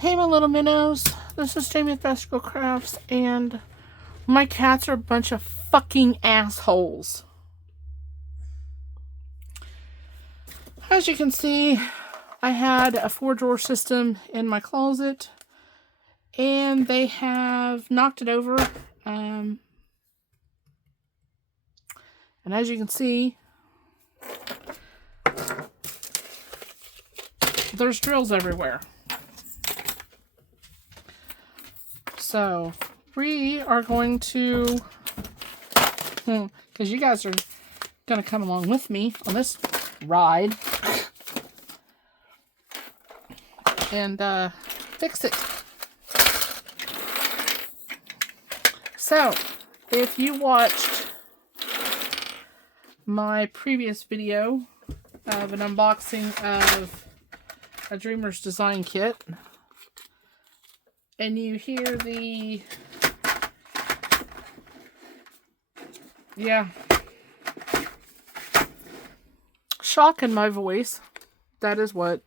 Hey my little minnows, this is Jamie with Best Girl Crafts, and my cats are a bunch of fucking assholes. As you can see, I had a 4-drawer system in my closet, and they have knocked it over. And as you can see, there's drills everywhere. So, we are going to, because you guys are going to come along with me on this ride, and fix it. So, if you watched my previous video of an unboxing of a Dreamer's Design Kit, and you hear the, shock in my voice, that is what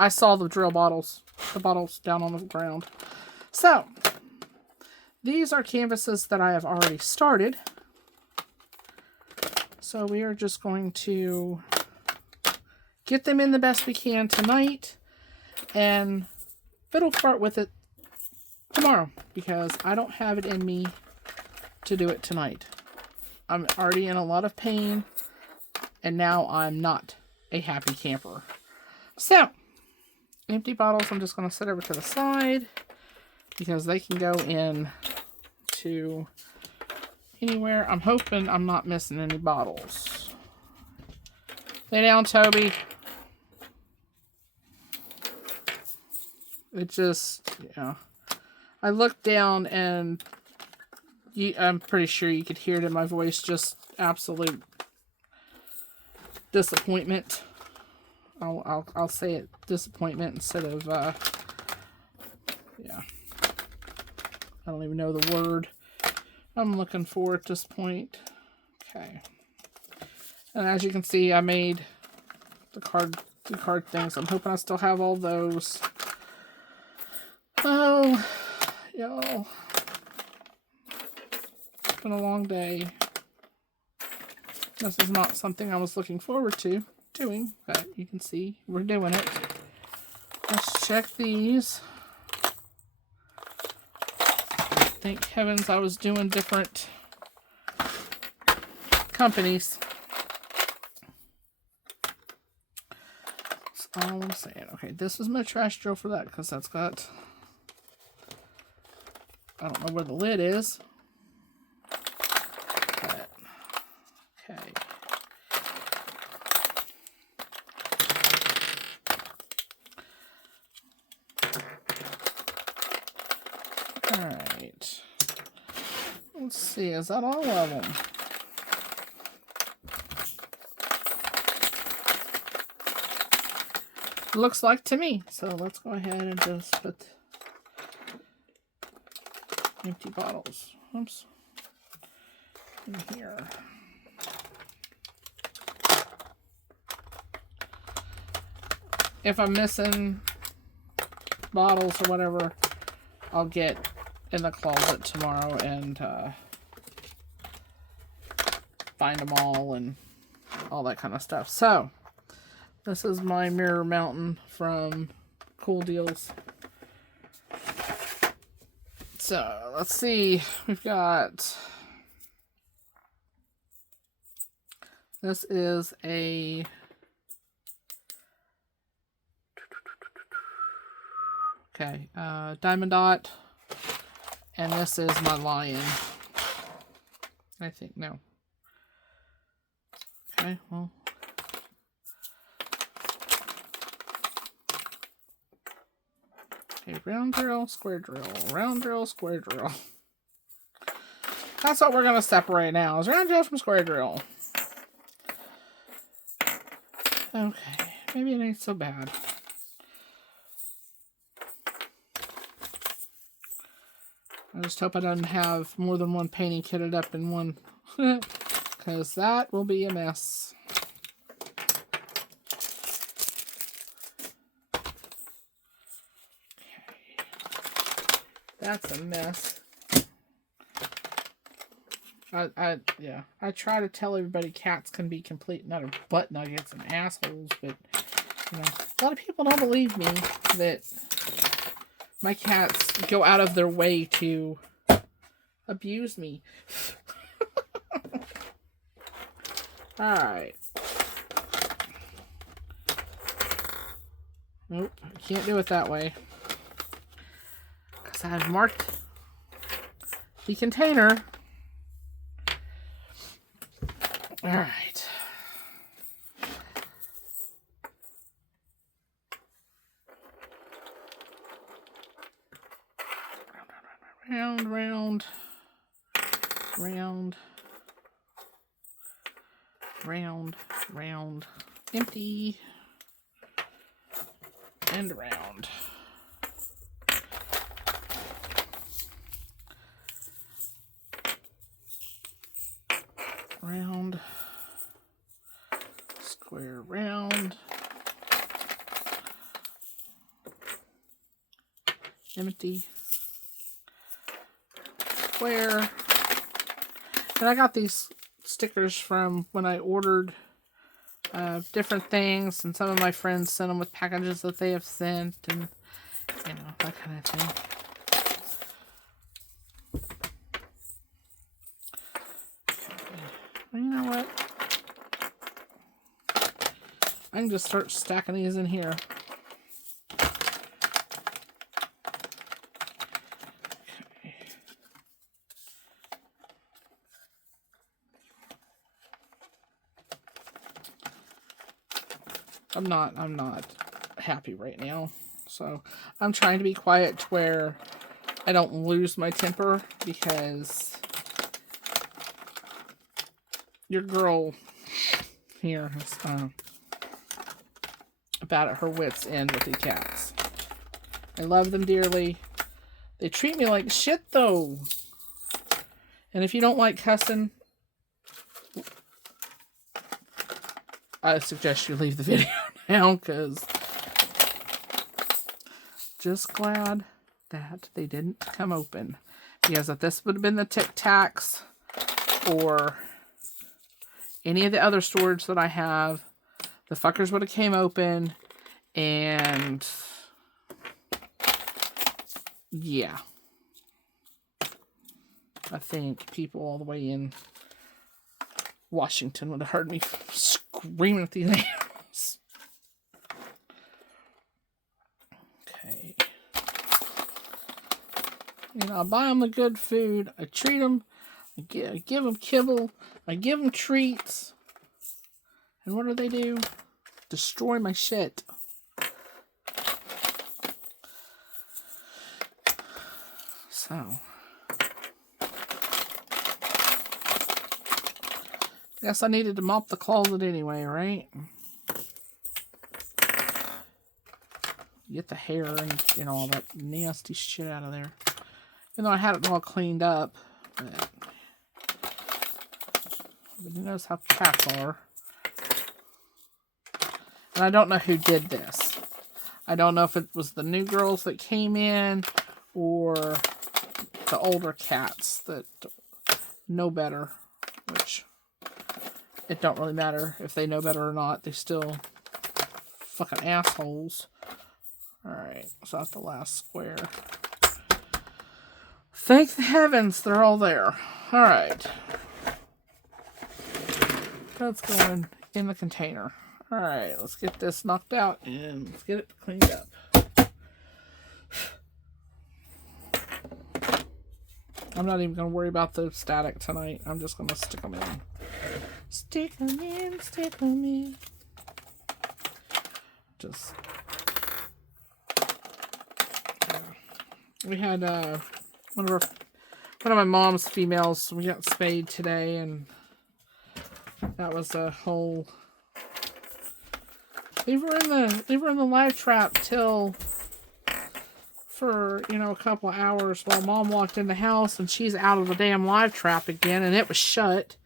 I saw the bottles down on the ground. So, these are canvases that I have already started. So we are just going to get them in the best we can tonight, and fiddle fart with it tomorrow, because I don't have it in me to do it tonight. I'm already in a lot of pain, and now I'm not a happy camper. So, empty bottles I'm just going to set over to the side, because they can go in to anywhere. I'm hoping I'm not missing any bottles. Lay down, Toby. It just, I looked down and I'm pretty sure you could hear it in my voice, just absolute disappointment. I'll say it, disappointment, instead of, I don't even know the word I'm looking for at this point. Okay. And as you can see, I made the card things. I'm hoping I still have all those. Oh, y'all. It's been a long day. This is not something I was looking forward to doing, but you can see we're doing it. Let's check these. Thank heavens I was doing different companies. That's all I'm saying. Okay, this is my trash drill for that, because that's got, I don't know where the lid is. But, okay. Alright. Let's see, is that all of them? Looks like to me. So let's go ahead and just put empty bottles. Oops. In here. If I'm missing bottles or whatever, I'll get in the closet tomorrow and find them all and all that kind of stuff. So, this is my mirror mountain from Cool Deals. So, let's see. We've got, this is a, okay, Diamond Dot, and this is my lion. I think, no. Okay, well. Okay, round drill, square drill, round drill, square drill. That's what we're going to separate now, is round drill from square drill. Okay, maybe it ain't so bad. I just hope I don't have more than one painting kitted up in one, because that will be a mess. That's a mess. Yeah. I try to tell everybody cats can be complete and utter butt nuggets and assholes, but you know, a lot of people don't believe me that my cats go out of their way to abuse me. Alright. Nope, I can't do it that way. Because I've marked the container. Alright. Round, round, round, round, round, empty, and round. Round, square, round, empty, square. And I got these stickers from when I ordered different things, and some of my friends sent them with packages that they have sent, and you know, that kind of thing. You know what? I can just start stacking these in here. Okay. I'm not happy right now. So I'm trying to be quiet to where I don't lose my temper, because your girl here is about at her wit's end with the cats. I love them dearly. They treat me like shit, though. And if you don't like cussing, I suggest you leave the video now, because just glad that they didn't come open. Because if this would have been the Tic Tacs or any of the other storage that I have, the fuckers would have came open, and yeah, I think people all the way in Washington would have heard me screaming at these animals. Okay. You know, I buy them the good food. I treat them. I give them kibble. I give them treats. And what do? Destroy my shit. So. Guess I needed to mop the closet anyway, right? Get the hair and, you know, all that nasty shit out of there. Even though I had it all cleaned up. But who knows how cats are. And I don't know who did this. I don't know if it was the new girls that came in or the older cats that know better. Which, it don't really matter if they know better or not. They still fucking assholes. Alright, so that's the last square. Thank the heavens they're all there. Alright. That's going in the container. Alright, let's get this knocked out and let's get it cleaned up. I'm not even going to worry about the static tonight. I'm just going to stick them in. Stick them in, stick them in. Just... We had one of my mom's females. We got spayed today, and that was a whole. They were in the live trap for a couple of hours while Mom walked in the house, and she's out of the damn live trap again, and it was shut.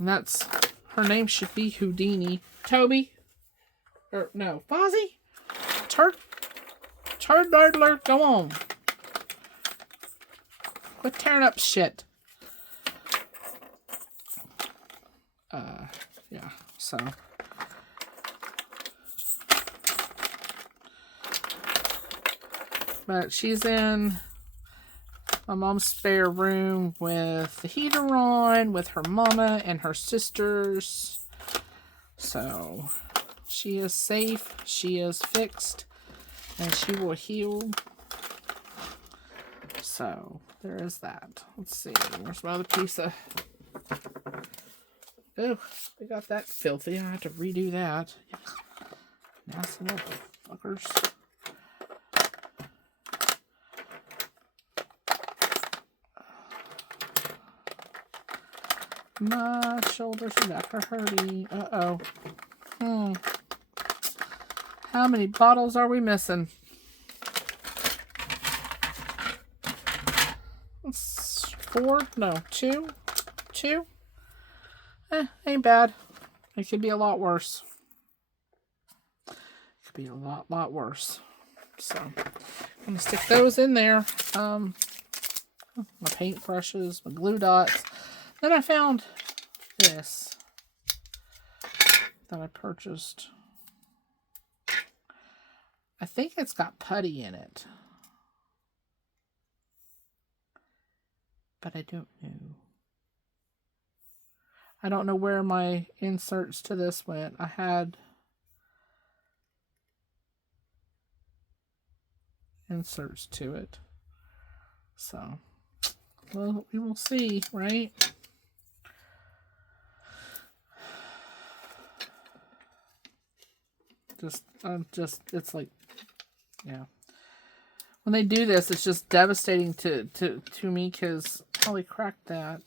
And that's her name should be Houdini. Toby, or no, Fozzie, Turd Nerdler, go on. Quit tearing up shit. Yeah, so. But she's in my mom's spare room with the heater on, with her mama and her sisters. So, she is safe, she is fixed, and she will heal. So, there is that. Let's see, where's my other piece of... Oh, they got that filthy. I have to redo that. Nasty little fuckers. My shoulders and back are hurting. Uh-oh. How many bottles are we missing? It's 4? No, 2? 2? Ain't bad. It could be a lot worse. It could be a lot worse. So, I'm going to stick those in there. My paint brushes, my glue dots. Then I found this that I purchased. I think it's got putty in it. But I don't know. I don't know where my inserts to this went. I had inserts to it. So, well, we will see, right? It's like, yeah. When they do this, it's just devastating to me because, holy crack, that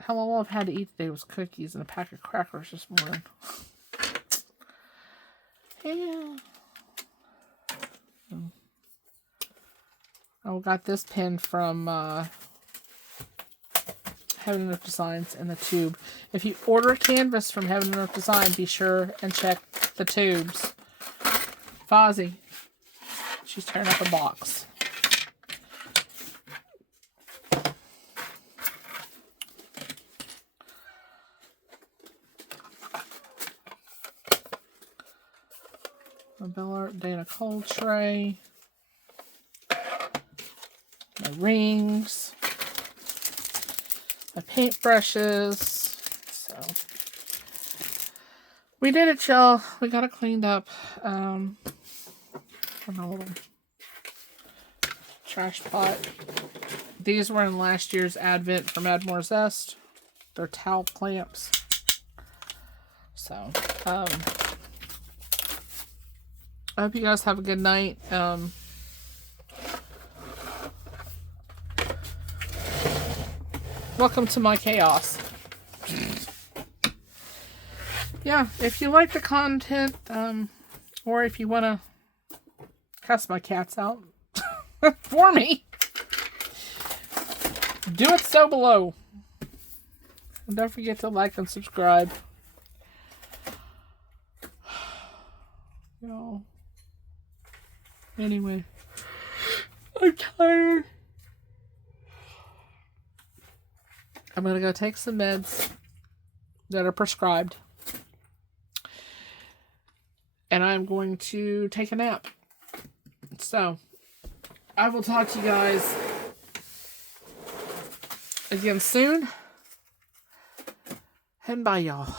how all I've had to eat today was cookies and a pack of crackers this morning. Yeah. I got this pin from Heaven and Earth Designs and the tube. If you order a canvas from Heaven and Earth Design, be sure and check the tubes. Fozzie. She's tearing up a box. My Bella Art Dana cold tray. My rings. My paintbrushes. So we did it, y'all. We got it cleaned up. From a little trash pot. These were in last year's Advent from Add More Zest. They're towel clamps. So, I hope you guys have a good night. Welcome to my chaos. Yeah, if you like the content, or if you want to cuss my cats out for me, do it so below. And don't forget to like and subscribe. No. Anyway, I'm tired. I'm going to go take some meds that are prescribed. And I'm going to take a nap. So, I will talk to you guys again soon. And bye, y'all.